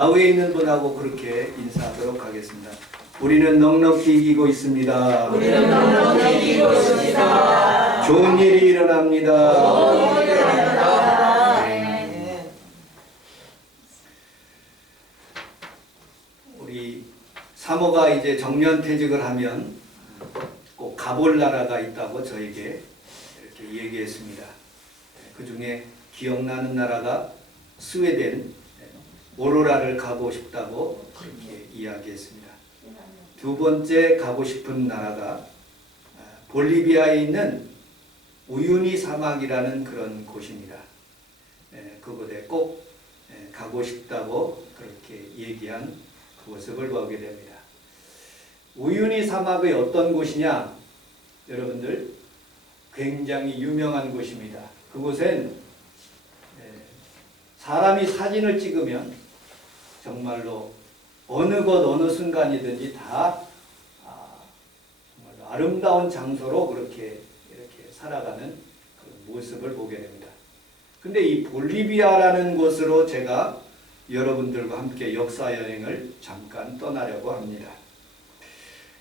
좌우에 있는 분하고 그렇게 인사하도록 하겠습니다. 우리는 넉넉히 이기고 있습니다. 우리는 넉넉히 이기고 있습니다. 좋은 일이 일어납니다. 좋은 일이 일어납니다. 네. 우리 사모가 이제 정년퇴직을 하면 꼭 가볼 나라가 있다고 저에게 이렇게 얘기했습니다. 그 중에 기억나는 나라가 스웨덴 오로라를 가고 싶다고 그렇게 이야기했습니다. 두 번째 가고 싶은 나라가 볼리비아에 있는 우유니 사막이라는 그런 곳입니다. 그곳에 꼭 가고 싶다고 그렇게 얘기한 그 모습을 보게 됩니다. 우유니 사막의 어떤 곳이냐? 여러분들 굉장히 유명한 곳입니다. 그곳엔 사람이 사진을 찍으면 정말로 어느 곳 어느 순간이든지 다 정말로 아름다운 장소로 그렇게 이렇게 살아가는 그 모습을 보게 됩니다. 근데 이 볼리비아라는 곳으로 제가 여러분들과 함께 역사 여행을 잠깐 떠나려고 합니다.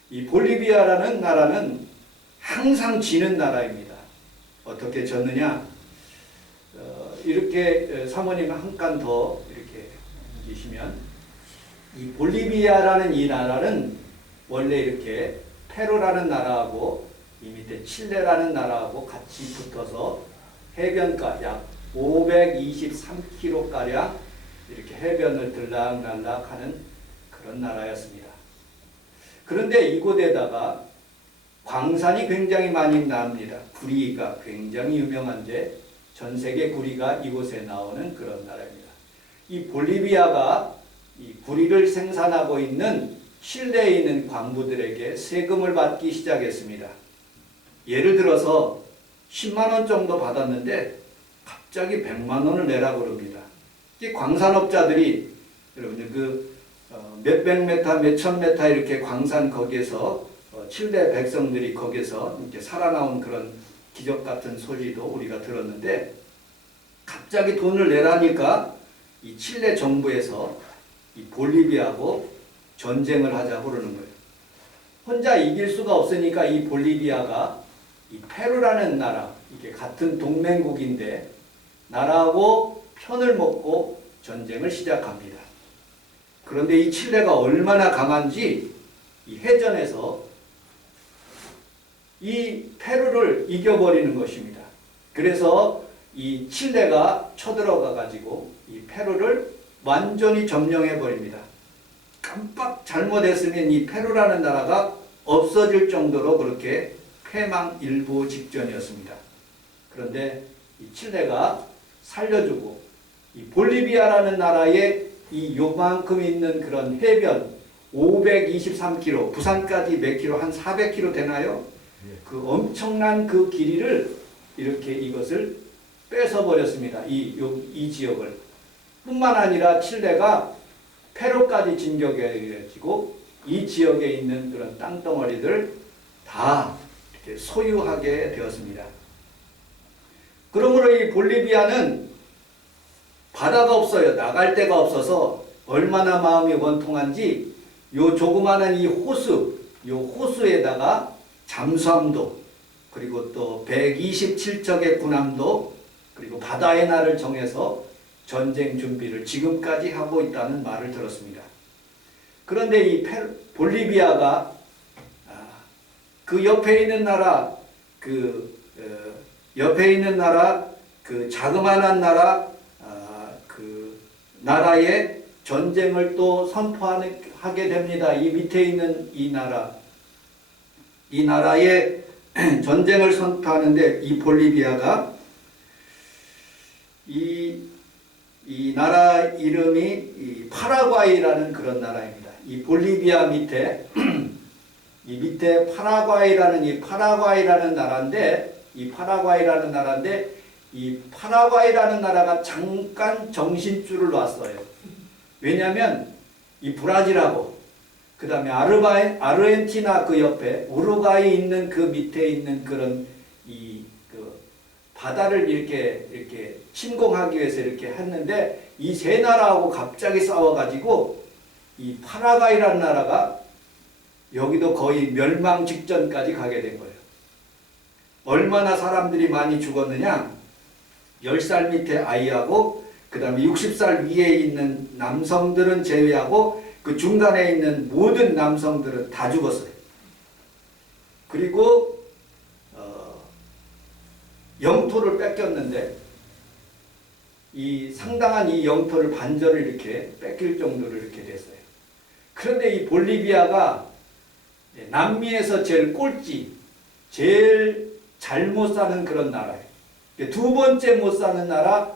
이 볼리비아라는 나라는 항상 지는 나라입니다. 어떻게 졌느냐? 이렇게 사모님 한 칸 더 이렇게 옮기시면 이 볼리비아라는 이 나라는 원래 이렇게 페루라는 나라하고 이 밑에 칠레라는 나라하고 같이 붙어서 해변가 약 523km가량 이렇게 해변을 들락날락하는 그런 나라였습니다. 그런데 이곳에다가 광산이 굉장히 많이 납니다. 구리가 굉장히 유명한데 전 세계 구리가 이곳에 나오는 그런 나라입니다. 이 볼리비아가 이 구리를 생산하고 있는 칠레에 있는 광부들에게 세금을 받기 시작했습니다. 예를 들어서 10만 원 정도 받았는데 갑자기 100만 원을 내라고 그럽니다. 이 광산업자들이 여러분들 그 몇백 메타, 몇천 메타 이렇게 광산 거기에서 칠레 백성들이 거기서 이렇게 살아나온 그런 기적 같은 소리도 우리가 들었는데 갑자기 돈을 내라니까 이 칠레 정부에서 이 볼리비아하고 전쟁을 하자고 그러는 거예요. 혼자 이길 수가 없으니까 이 볼리비아가 이 페루라는 나라, 이게 같은 동맹국인데 나라하고 편을 먹고 전쟁을 시작합니다. 그런데 이 칠레가 얼마나 강한지 이 해전에서 이 페루를 이겨버리는 것입니다. 그래서 이 칠레가 쳐들어가 가지고 이 페루를 완전히 점령해 버립니다. 깜빡 잘못했으면 이 페루라는 나라가 없어질 정도로 그렇게 패망일부 직전이었습니다. 그런데 이 칠레가 살려주고 이 볼리비아라는 나라에 이 요만큼 있는 그런 해변 523km, 부산까지 몇 킬로, 한 400km 되나요? 그 엄청난 그 길이를 이렇게 이것을 뺏어버렸습니다. 이 지역을. 뿐만 아니라 칠레가 페루까지 진격해가지고 이 지역에 있는 그런 땅덩어리들 다 이렇게 소유하게 되었습니다. 그러므로 이 볼리비아는 바다가 없어요. 나갈 데가 없어서 얼마나 마음이 원통한지 요 조그마한 이 호수에다가 잠수함도 그리고 또 127척의 군함도 그리고 바다의 날을 정해서 전쟁 준비를 지금까지 하고 있다는 말을 들었습니다. 그런데 이 볼리비아가 그 옆에 있는 나라 그 자그마한 나라 그 나라에 전쟁을 또 선포하게 됩니다. 이 밑에 있는 이 나라에 전쟁을 선포하는데 이 볼리비아가 이 나라 이름이 이 파라과이라는 그런 나라입니다. 이 볼리비아 밑에 이 밑에 파라과이라는 나라인데 이 파라과이라는 나라가 잠깐 정신줄을 놨어요. 왜냐하면 이 브라질하고 그 다음에 아르헨티나 그 옆에 우루과이 있는 그 밑에 있는 그런 그 바다를 이렇게 침공하기 위해서 이렇게 했는데 이 세 나라하고 갑자기 싸워가지고 이 파라과이라는 나라가 여기도 거의 멸망 직전까지 가게 된 거예요. 얼마나 사람들이 많이 죽었느냐? 10살 밑에 아이하고 그 다음에 60살 위에 있는 남성들은 제외하고 그 중간에 있는 모든 남성들은 다 죽었어요. 그리고 영토를 뺏겼는데 이 상당한 이 영토를 반절을 이렇게 뺏길 정도로 이렇게 됐어요. 그런데 이 볼리비아가 남미에서 제일 꼴찌, 제일 잘 못 사는 그런 나라예요. 두 번째 못 사는 나라,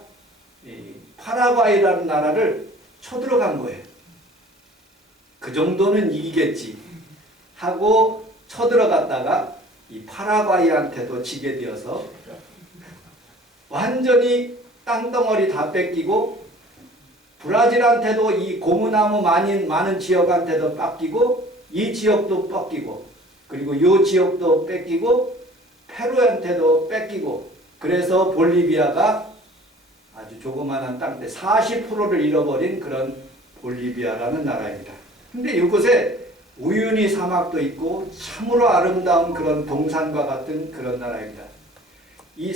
파라과이라는 나라를 쳐들어간 거예요. 그 정도는 이기겠지 하고 쳐들어갔다가 이 파라과이한테도 지게 되어서 완전히 땅덩어리 다 뺏기고 브라질한테도 이 고무나무 많은 지역한테도 뺏기고 이 지역도 뺏기고 그리고 이 지역도 뺏기고 페루한테도 뺏기고 그래서 볼리비아가 아주 조그마한 땅대 40%를 잃어버린 그런 볼리비아라는 나라입니다. 근데 이곳에 우유니 사막도 있고 참으로 아름다운 그런 동산과 같은 그런 나라입니다. 이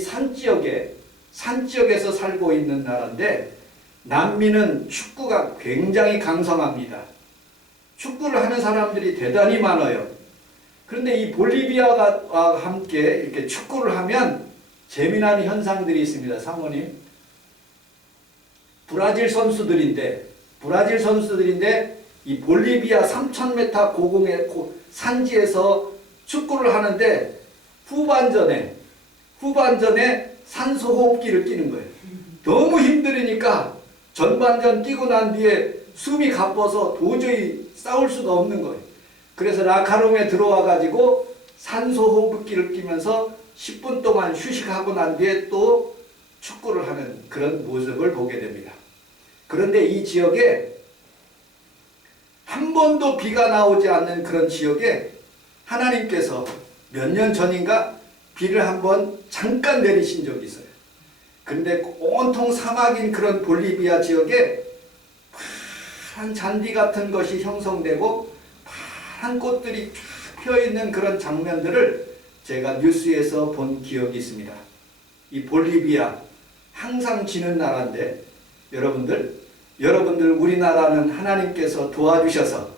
산지역에서 살고 있는 나라인데 남미는 축구가 굉장히 강성합니다. 축구를 하는 사람들이 대단히 많아요. 그런데 이 볼리비아와 함께 이렇게 축구를 하면 재미난 현상들이 있습니다. 사모님, 브라질 선수들인데 이 볼리비아 3000m 고공의 산지에서 축구를 하는데 후반전에 산소 호흡기를 끼는 거예요. 너무 힘들으니까 전반전 뛰고 난 뒤에 숨이 가빠서 도저히 싸울 수가 없는 거예요. 그래서 라카룸에 들어와 가지고 산소 호흡기를 끼면서 10분 동안 휴식하고 난 뒤에 또 축구를 하는 그런 모습을 보게 됩니다. 그런데 이 지역에 한 번도 비가 나오지 않는 그런 지역에 하나님께서 몇 년 전인가 비를 한번 잠깐 내리신 적이 있어요. 그런데 온통 사막인 그런 볼리비아 지역에 파란 잔디 같은 것이 형성되고 파란 꽃들이 쫙 펴있는 그런 장면들을 제가 뉴스에서 본 기억이 있습니다. 이 볼리비아 항상 지는 나라인데 여러분들 우리나라는 하나님께서 도와주셔서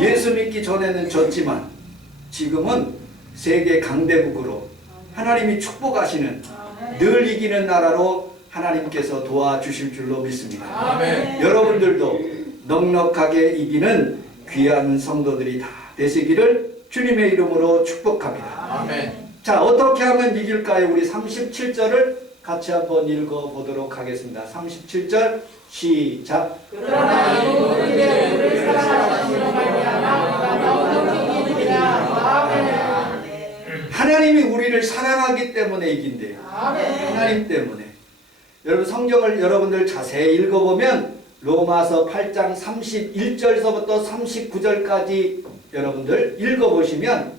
예수 믿기 전에는 졌지만 지금은 세계 강대국으로 하나님이 축복하시는 늘 이기는 나라로 하나님께서 도와주실 줄로 믿습니다. 아멘. 여러분들도 넉넉하게 이기는 귀한 성도들이 다 되시기를 주님의 이름으로 축복합니다. 아멘. 자, 어떻게 하면 이길까요? 우리 37절을 같이 한번 읽어보도록 하겠습니다. 37절 시작. 그러나 이 모든 게 우리를 사랑하시는 말미암아 이기느니라. 아멘. 하나님이 우리를 사랑하기 때문에 이긴대요. 아멘. 하나님 때문에. 여러분 성경을 여러분들 자세히 읽어보면 로마서 8장 31절서부터 39절까지 여러분들 읽어보시면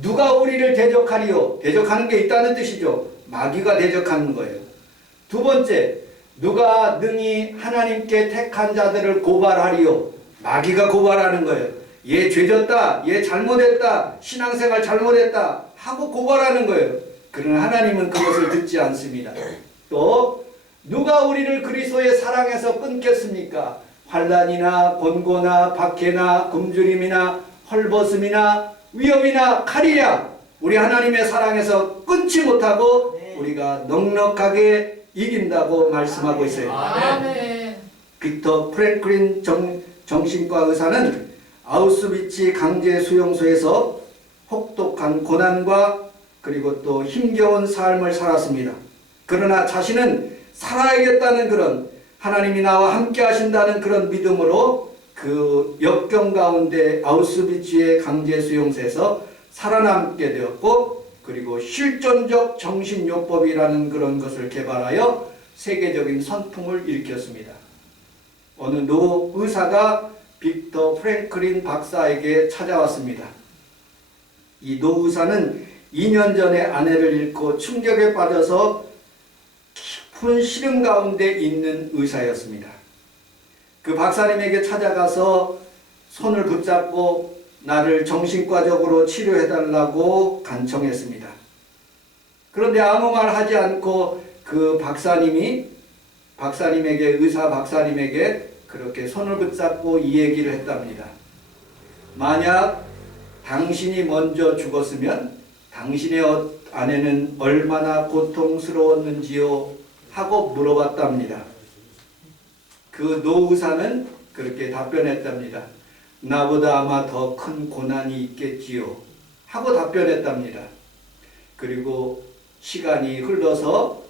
누가 우리를 대적하리요? 대적하는 게 있다는 뜻이죠. 마귀가 대적하는 거예요. 두 번째, 누가 능히 하나님께 택한 자들을 고발하리요? 마귀가 고발하는 거예요. 얘 죄졌다, 얘 잘못했다, 신앙생활 잘못했다 하고 고발하는 거예요. 그러나 하나님은 그것을 듣지 않습니다. 또 누가 우리를 그리스도의 사랑에서 끊겠습니까? 환난이나 곤고나 박해나 굶주림이나 헐벗음이나 위험이나 칼이랴 우리 하나님의 사랑에서 끊지 못하고 우리가 넉넉하게 이긴다고 말씀하고 있어요. 아멘. 빅터 프랭클린 정신과 의사는 아우슈비츠 강제 수용소에서 혹독한 고난과 그리고 또 힘겨운 삶을 살았습니다. 그러나 자신은 살아야겠다는 그런 하나님이 나와 함께 하신다는 그런 믿음으로 그 역경 가운데 아우슈비츠의 강제 수용소에서 살아남게 되었고 그리고 실존적 정신요법이라는 그런 것을 개발하여 세계적인 선풍을 일으켰습니다. 어느 노 의사가 빅터 프랭클린 박사에게 찾아왔습니다. 이 노 의사는 2년 전에 아내를 잃고 충격에 빠져서 깊은 시름 가운데 있는 의사였습니다. 그 박사님에게 찾아가서 손을 붙잡고 나를 정신과적으로 치료해달라고 간청했습니다. 그런데 아무 말 하지 않고 그 의사 박사님에게 그렇게 손을 붙잡고 이 얘기를 했답니다. 만약 당신이 먼저 죽었으면 당신의 아내는 얼마나 고통스러웠는지요? 하고 물어봤답니다. 그 노의사는 그렇게 답변했답니다. 나보다 아마 더 큰 고난이 있겠지요? 하고 답변했답니다. 그리고 시간이 흘러서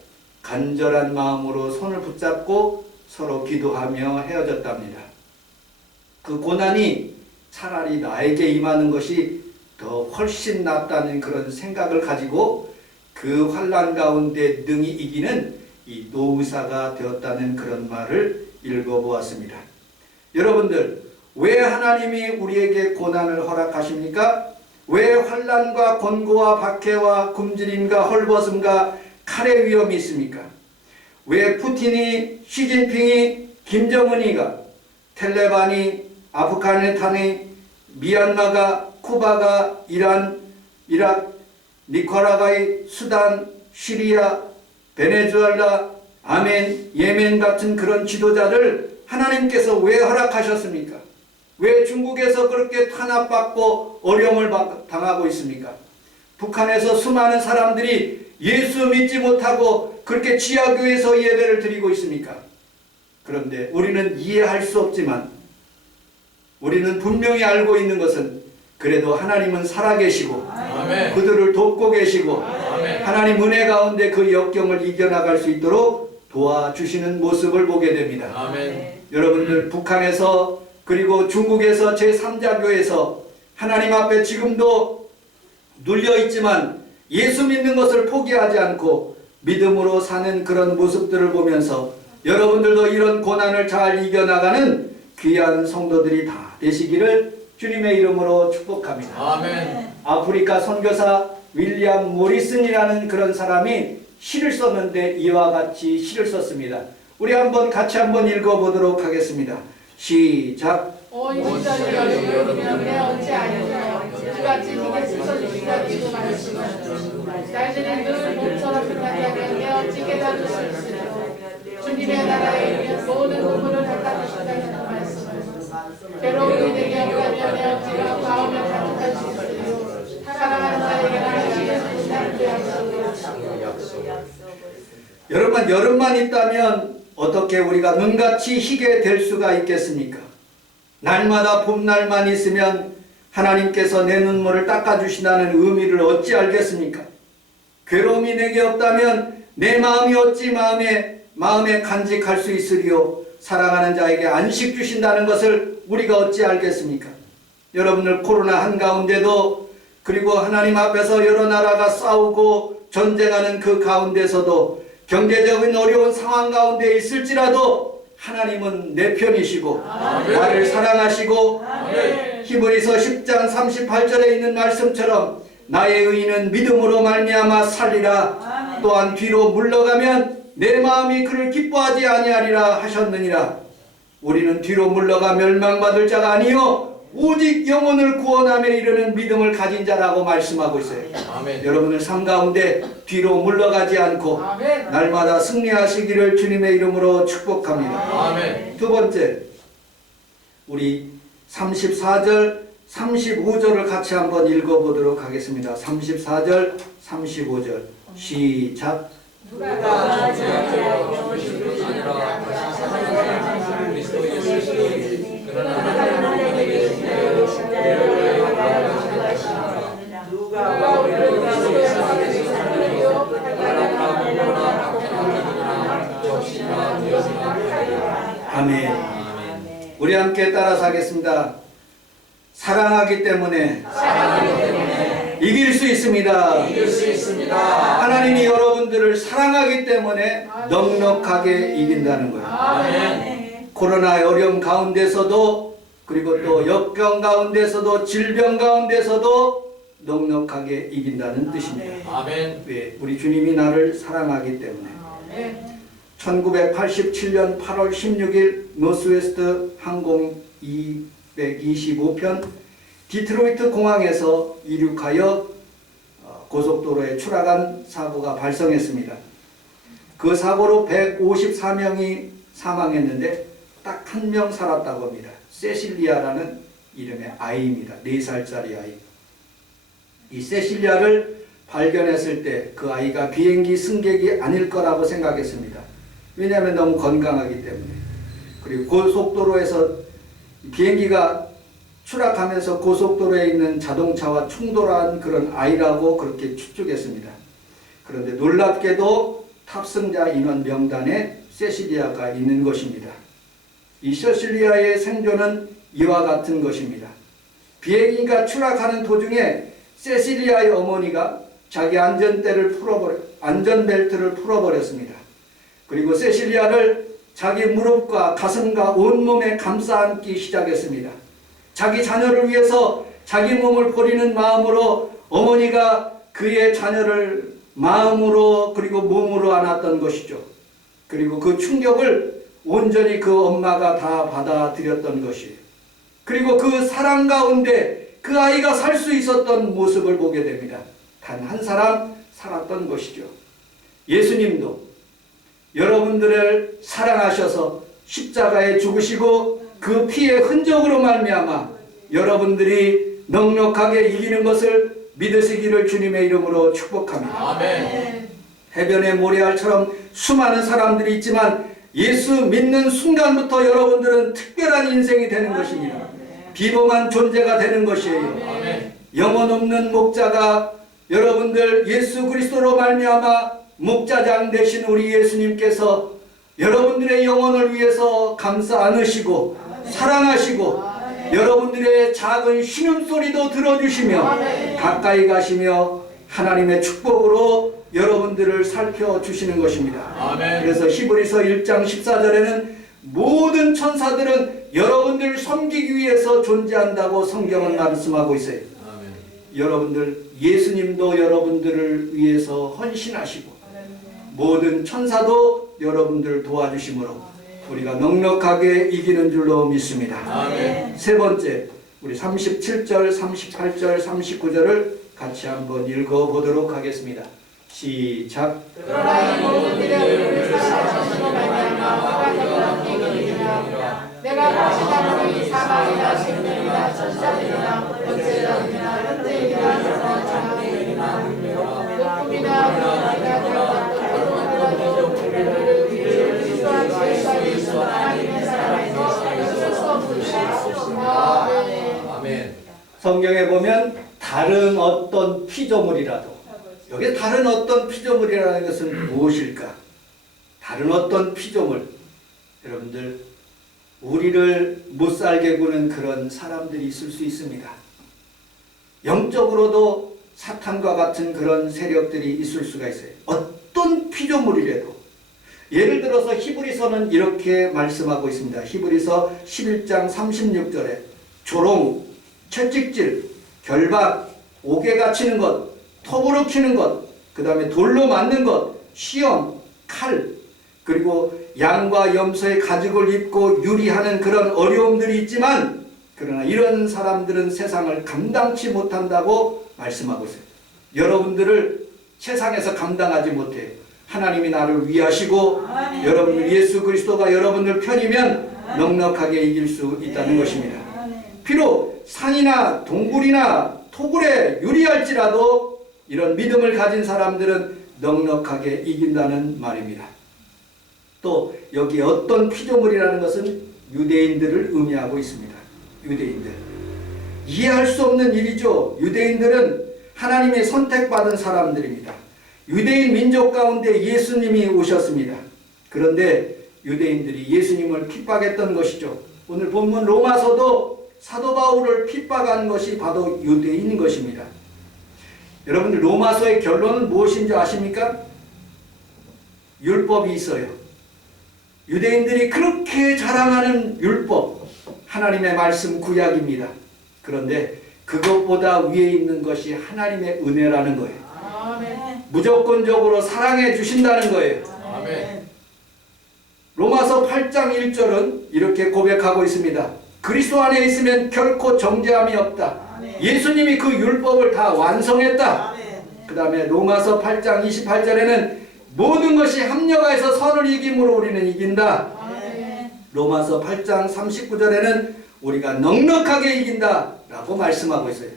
간절한 마음으로 손을 붙잡고 서로 기도하며 헤어졌답니다. 그 고난이 차라리 나에게 임하는 것이 더 훨씬 낫다는 그런 생각을 가지고 그 환난 가운데 능히 이기는 이 노의사가 되었다는 그런 말을 읽어보았습니다. 여러분들, 왜 하나님이 우리에게 고난을 허락하십니까? 왜 환난과 권고와 박해와 굶주림과 헐벗음과 칼의 위험이 있습니까? 왜 푸틴이, 시진핑이, 김정은이가, 텔레반이, 아프가니스탄이, 미얀마가, 쿠바가, 이란, 이라크, 니카라과이, 수단, 시리아, 베네수엘라, 아멘, 예멘 같은 그런 지도자를 하나님께서 왜 허락하셨습니까? 왜 중국에서 그렇게 탄압받고 어려움을 당하고 있습니까? 북한에서 수많은 사람들이 예수 믿지 못하고 그렇게 지하교회에서 예배를 드리고 있습니까? 그런데 우리는 이해할 수 없지만 우리는 분명히 알고 있는 것은 그래도 하나님은 살아계시고 아멘. 그들을 돕고 계시고 아멘. 하나님 은혜 가운데 그 역경을 이겨나갈 수 있도록 도와주시는 모습을 보게 됩니다. 아멘. 여러분들, 북한에서 그리고 중국에서 제3자 교회에서 하나님 앞에 지금도 눌려있지만 예수 믿는 것을 포기하지 않고 믿음으로 사는 그런 모습들을 보면서 여러분들도 이런 고난을 잘 이겨나가는 귀한 성도들이 다 되시기를 주님의 이름으로 축복합니다. 아멘. 아프리카 선교사 윌리엄 모리슨이라는 그런 사람이 시를 썼는데 이와 같이 시를 썼습니다. 우리 같이 한번 읽어보도록 하겠습니다. 시작. 오 이스라엘 여리면 내 어찌 아니냐 주같이 네게 쓰소주시다 지고 말씀하시는 날들은 늘 봄처럼 빛나자면 내 어찌 깨달을 수 있으리요 주님의 나라에 이르면 모든 국물을 닦아주신다는 말씀을 괴로움이 내게 없다면 내 어찌가 마음을 가득할 수 있으리요 사랑하는 자에게나 하시는 그 약속이요. 여러분, 여름만 있다면 어떻게 우리가 눈같이 희게 될 수가 있겠습니까? 날마다 봄날만 있으면 하나님께서 내 눈물을 닦아주신다는 의미를 어찌 알겠습니까? 괴로움이 내게 없다면 내 마음이 어찌 마음에 간직할 수 있으리요? 사랑하는 자에게 안식 주신다는 것을 우리가 어찌 알겠습니까? 여러분들, 코로나 한가운데도 그리고 하나님 앞에서 여러 나라가 싸우고 전쟁하는 그 가운데서도 경제적인 어려운 상황 가운데 있을지라도 하나님은 내 편이시고 나를 사랑하시고 히브리서 10장 38절에 있는 말씀처럼 나의 의인은 믿음으로 말미암아 살리라. 또한 뒤로 물러가면 내 마음이 그를 기뻐하지 아니하리라 하셨느니라. 우리는 뒤로 물러가 멸망받을 자가 아니요 오직 영혼을 구원함에 이르는 믿음을 가진 자라고 말씀하고 있어요. 아멘. 여러분의 삶 가운데 뒤로 물러가지 않고 날마다 승리하시기를 주님의 이름으로 축복합니다. 아멘. 두 번째, 우리 34절, 35절을 같이 한번 읽어보도록 하겠습니다. 34절, 35절 시작. 누가 저주하여 죽으신 것이 아니라 다시 살아나신 그리스도 예수시니 그러나 하나님의 계시되어 십자가에 돌아가시니라. 누가 우리를 그리스도의 사랑에 살리려 하나님과 몸으로나 복종하느니라. 적시나 되었으나 아멘. 우리 함께 따라서 하겠습니다. 사랑하기 때문에 이길 수 있습니다. 이길 수 있습니다. 하나님이 여러분들을 사랑하기 때문에 넉넉하게 이긴다는 거예요. 아멘. 코로나의 어려움 가운데서도 그리고 또 역경 가운데서도 질병 가운데서도 넉넉하게 이긴다는 뜻입니다. 아멘. 왜? 우리 주님이 나를 사랑하기 때문에. 1987년 8월 16일 노스웨스트 항공 225편 디트로이트 공항에서 이륙하여 고속도로에 추락한 사고가 발생했습니다. 그 사고로 154명이 사망했는데 딱 한 명 살았다고 합니다. 세실리아라는 이름의 아이입니다. 4살짜리 아이. 이 세실리아를 발견했을 때 그 아이가 비행기 승객이 아닐 거라고 생각했습니다. 왜냐하면 너무 건강하기 때문에. 그리고 고속도로에서 비행기가 추락하면서 고속도로에 있는 자동차와 충돌한 그런 아이라고 그렇게 추측했습니다. 그런데 놀랍게도 탑승자 인원 명단에 세실리아가 있는 것입니다. 이 세실리아의 생존은 이와 같은 것입니다. 비행기가 추락하는 도중에 세실리아의 어머니가 자기 안전벨트를 풀어버렸습니다. 그리고 세실리아를 자기 무릎과 가슴과 온몸에 감싸 안기 시작했습니다. 자기 자녀를 위해서 자기 몸을 버리는 마음으로 어머니가 그의 자녀를 마음으로 그리고 몸으로 안았던 것이죠. 그리고 그 충격을 온전히 그 엄마가 다 받아들였던 것이에요. 그리고 그 사랑 가운데 그 아이가 살 수 있었던 모습을 보게 됩니다. 단 한 사람 살았던 것이죠. 예수님도 여러분들을 사랑하셔서 십자가에 죽으시고 그 피의 흔적으로 말미암아 여러분들이 넉넉하게 이기는 것을 믿으시기를 주님의 이름으로 축복합니다. 아멘. 해변의 모래알처럼 수많은 사람들이 있지만 예수 믿는 순간부터 여러분들은 특별한 인생이 되는 것입니다. 비범한 존재가 되는 것이에요. 아멘. 영혼 없는 목자가 여러분들 예수 그리스도로 말미암아 목자장 되신 우리 예수님께서 여러분들의 영혼을 위해서 감싸 안으시고 사랑하시고 여러분들의 작은 신음소리도 들어주시며 가까이 가시며 하나님의 축복으로 여러분들을 살펴주시는 것입니다. 아멘. 그래서 히브리서 1장 14절에는 모든 천사들은 여러분들을 섬기기 위해서 존재한다고 성경은 말씀하고 있어요. 아멘. 여러분들 예수님도 여러분들을 위해서 헌신하시고 모든 천사도 여러분들을 도와주심으로 우리가 넉넉하게 이기는 줄로 믿습니다. 아멘. 세 번째, 우리 37절, 38절, 39절을 같이 한번 읽어보도록 하겠습니다. 시작. 그러나 이 모든 일에 우리를 사랑하시고 말미암아 우리가 이기리라. 내가 무엇이든지 사망이나 생명이나 천사들이나 어째라니나 현재이나 영원하리라. 높음이나 높음이나 어떤 우리를 그리스도와 그리스도 하나님의 사랑에서 어쩔 수 없으시오. 아멘. 아멘. 성경에 보면 다른 어떤 피조물이라도, 여기 다른 어떤 피조물이라는 것은 무엇일까? 다른 어떤 피조물, 여러분들 우리를 못살게 구는 그런 사람들이 있을 수 있습니다. 영적으로도 사탄과 같은 그런 세력들이 있을 수가 있어요. 어떤 피조물이라도. 예를 들어서 히브리서는 이렇게 말씀하고 있습니다. 히브리서 11장 36절에 조롱, 채찍질, 결박, 옥에 갇히는 것, 톱으로 키는 것, 그 다음에 돌로 맞는 것, 시험, 칼, 그리고 양과 염소의 가죽을 입고 유리하는 그런 어려움들이 있지만 그러나 이런 사람들은 세상을 감당치 못한다고 말씀하고 있어요. 여러분들을 세상에서 감당하지 못해요. 하나님이 나를 위하시고 아멘. 여러분들 예수 그리스도가 여러분들 편이면 넉넉하게 이길 수 있다는 것입니다. 비록 산이나 동굴이나 토굴에 유리할지라도 이런 믿음을 가진 사람들은 넉넉하게 이긴다는 말입니다. 또 여기 어떤 피조물이라는 것은 유대인들을 의미하고 있습니다. 유대인들. 이해할 수 없는 일이죠. 유대인들은 하나님의 선택받은 사람들입니다. 유대인 민족 가운데 예수님이 오셨습니다. 그런데 유대인들이 예수님을 핍박했던 것이죠. 오늘 본문 로마서도 사도 바울을 핍박한 것이 바로 유대인인 것입니다. 여러분들 로마서의 결론은 무엇인지 아십니까? 율법이 있어요. 유대인들이 그렇게 자랑하는 율법, 하나님의 말씀 구약입니다. 그런데 그것보다 위에 있는 것이 하나님의 은혜라는 거예요. 아멘. 무조건적으로 사랑해 주신다는 거예요. 아멘. 8장 1절은 이렇게 고백하고 있습니다. 그리스도 안에 있으면 결코 정죄함이 없다. 예수님이 그 율법을 다 완성했다. 그 다음에 로마서 8장 28절에는 모든 것이 합력하여서 선을 이김으로 우리는 이긴다. 로마서 8장 39절에는 우리가 넉넉하게 이긴다 라고 말씀하고 있어요.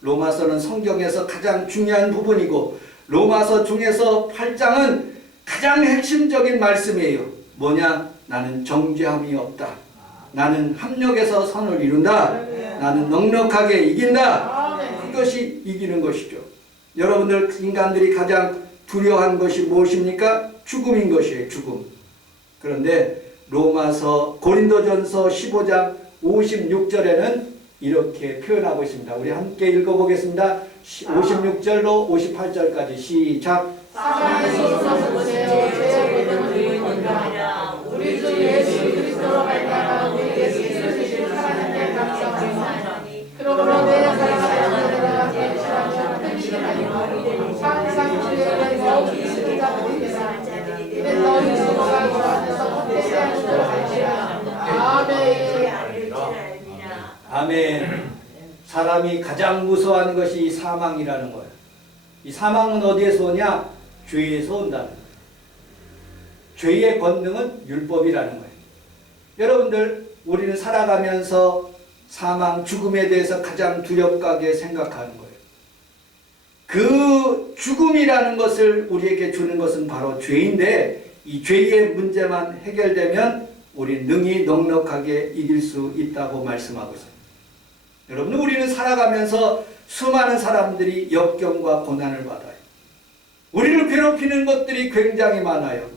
로마서는 성경에서 가장 중요한 부분이고 로마서 중에서 8장은 가장 핵심적인 말씀이에요. 뭐냐? 나는 정죄함이 없다. 나는 합력해서 선을 이룬다. 나는 넉넉하게 이긴다. 그것이 이기는 것이죠. 여러분들 인간들이 가장 두려워한 것이 무엇입니까? 죽음인 것이에요. 죽음. 그런데 로마서 고린도전서 15장 56절에는 이렇게 표현하고 있습니다. 우리 함께 읽어보겠습니다. 56절로 58절까지 시작. 사랑에서 웃어보세요. 제 믿음은 이루니까 우리 주 예수 그리스도로 말미암아 우리에게 주실 하나님께 감사하오니 그러므로 내 사랑하는 자들아 계시라면 근심하리라. 항상 주의 은혜가 있으리라 보리라. 이는 너희 주가 구원에서 헛되게 줄 알지라. 아멘. 아멘. 사람이 가장 무서워하는 것이 이 사망이라는 거예요. 이 사망은 어디에서 오냐? 죄에서 온다는 거예요. 죄의 권능은 율법이라는 거예요. 여러분들, 우리는 살아가면서 사망, 죽음에 대해서 가장 두렵게 생각하는 거예요. 그 죽음이라는 것을 우리에게 주는 것은 바로 죄인데 이 죄의 문제만 해결되면 우리 능히 넉넉하게 이길 수 있다고 말씀하고 있어요. 여러분, 우리는 살아가면서 수많은 사람들이 역경과 고난을 받아요. 우리를 괴롭히는 것들이 굉장히 많아요.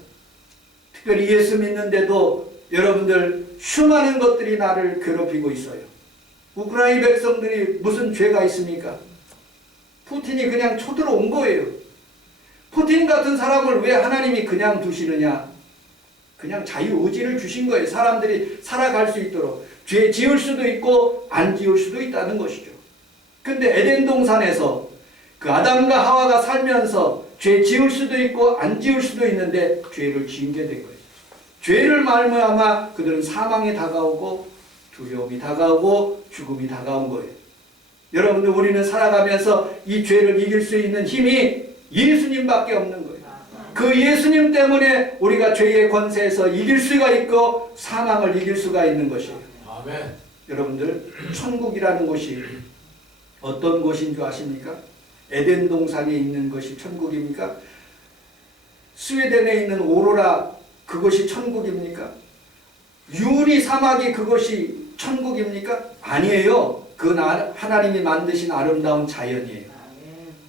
특별히 예수 믿는데도 여러분들 수많은 것들이 나를 괴롭히고 있어요. 우크라이나 백성들이 무슨 죄가 있습니까? 푸틴이 그냥 쳐들어온 거예요. 푸틴 같은 사람을 왜 하나님이 그냥 두시느냐? 그냥 자유의지를 주신 거예요. 사람들이 살아갈 수 있도록. 죄 지을 수도 있고 안 지을 수도 있다는 것이죠. 근데 에덴 동산에서 그 아담과 하와가 살면서 죄 지을 수도 있고 안 지을 수도 있는데 죄를 지은 게 된 거예요. 죄를 말미암아 그들은 사망이 다가오고 두려움이 다가오고 죽음이 다가온 거예요. 여러분들, 우리는 살아가면서 이 죄를 이길 수 있는 힘이 예수님밖에 없는 거예요. 그 예수님 때문에 우리가 죄의 권세에서 이길 수가 있고 사망을 이길 수가 있는 것이에요. 아멘. 여러분들, 천국이라는 곳이 어떤 곳인 줄 아십니까? 에덴 동산에 있는 것이 천국입니까? 스웨덴에 있는 오로라 그것이 천국입니까? 유리 사막이 그것이 천국입니까? 아니에요. 그건 하나님이 만드신 아름다운 자연이에요.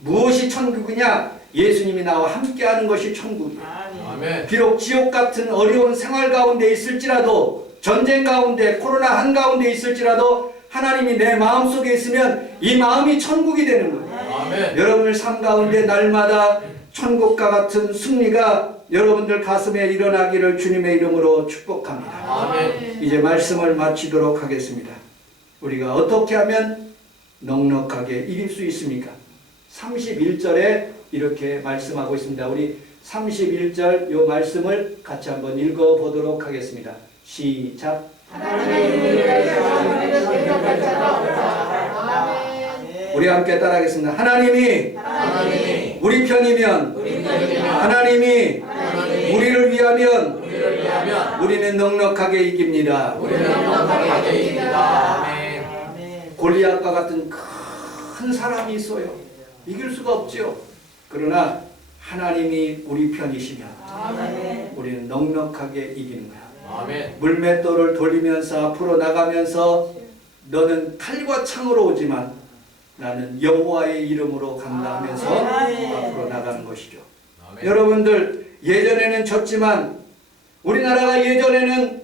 무엇이 천국이냐? 예수님이 나와 함께하는 것이 천국이에요. 아멘. 비록 지옥 같은 어려운 생활 가운데 있을지라도, 전쟁 가운데, 코로나 한가운데 있을지라도 하나님이 내 마음속에 있으면 이 마음이 천국이 되는 거예요. 아멘. 여러분의 삶 가운데 날마다 천국과 같은 승리가 여러분들 가슴에 일어나기를 주님의 이름으로 축복합니다. 아멘. 이제 말씀을 마치도록 하겠습니다. 우리가 어떻게 하면 넉넉하게 이길 수 있습니까? 31절에 이렇게 말씀하고 있습니다. 우리 31절 이 말씀을 같이 한번 읽어보도록 하겠습니다. 시작. 우리 함께 따라하겠습니다. 하나님이 우리 편이면 하나님이 우리를 위하면 우리는 넉넉하게 이깁니다. 골리앗과 같은 큰 사람이 있어요. 이길 수가 없죠. 그러나 하나님이 우리 편이시면 우리는 넉넉하게 이기는 거야. 아멘. 물맷돌을 돌리면서 앞으로 나가면서 너는 칼과 창으로 오지만 나는 여호와의 이름으로 간다 하면서 앞으로 나가는 것이죠. 아멘. 여러분들, 예전에는 졌지만, 우리나라가 예전에는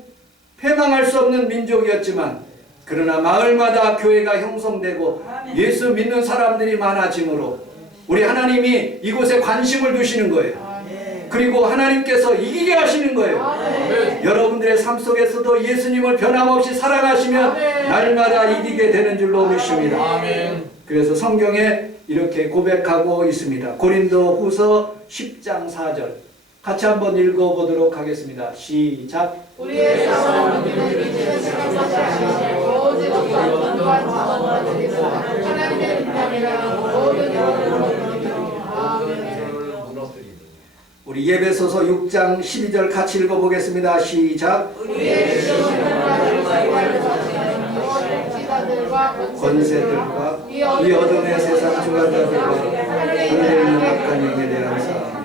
패망할 수 없는 민족이었지만, 그러나 마을마다 교회가 형성되고 예수 믿는 사람들이 많아지므로 우리 하나님이 이곳에 관심을 두시는 거예요. 그리고 하나님께서 이기게 하시는 거예요. 아멘. 여러분들의 삶 속에서도 예수님을 변함없이 사랑하시면 날마다 이기게 되는 줄로 믿습니다. 아멘. 그래서 성경에 이렇게 고백하고 있습니다. 고린도 후서 10장 4절 같이 한번 읽어보도록 하겠습니다. 시작. 우리의 싸움은 우리는 이기는 생각 것이 아니고 오직 어떤 분과 자원과 드리고 하나님의 능력이라 모든 영혼을 얻으리라. 아멘. 우리 예배소서 6장 12절 같이 읽어보겠습니다. 시작. 우리의 시험과 권세들과 이 어둠의 세상 주관자들과 하늘에 있는 악한 영에 대한 사람입니다.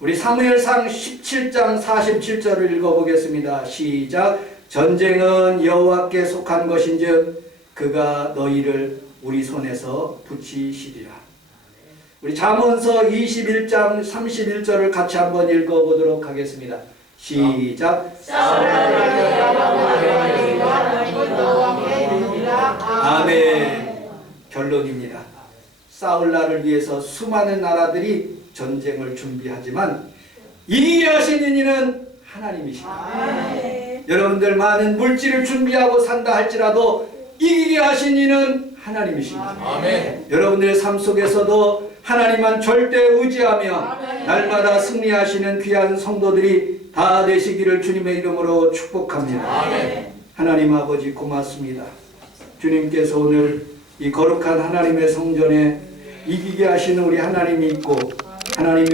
우리 사무엘상 17장 47절을 읽어보겠습니다. 시작. 전쟁은 여호와께 속한 것인즉 그가 너희를 우리 손에서 붙이시리라. 우리 잠언서 21장 31절을 같이 한번 읽어보도록 하겠습니다. 시작. 아멘. 결론입니다. 싸울 날을 위해서 수많은 나라들이 전쟁을 준비하지만 이기게 하시는 이는 하나님이십니다. 여러분들 많은 물질을 준비하고 산다 할지라도 이기게 하신 이는 하나님이십니다. 아멘. 여러분들의 삶 속에서도 하나님만 절대 의지하며 날마다 승리하시는 귀한 성도들이 다 되시기를 주님의 이름으로 축복합니다. 아멘. 하나님 아버지 고맙습니다. 주님께서 오늘 이 거룩한 하나님의 성전에 이기게 하시는 우리 하나님이 있고 하나님이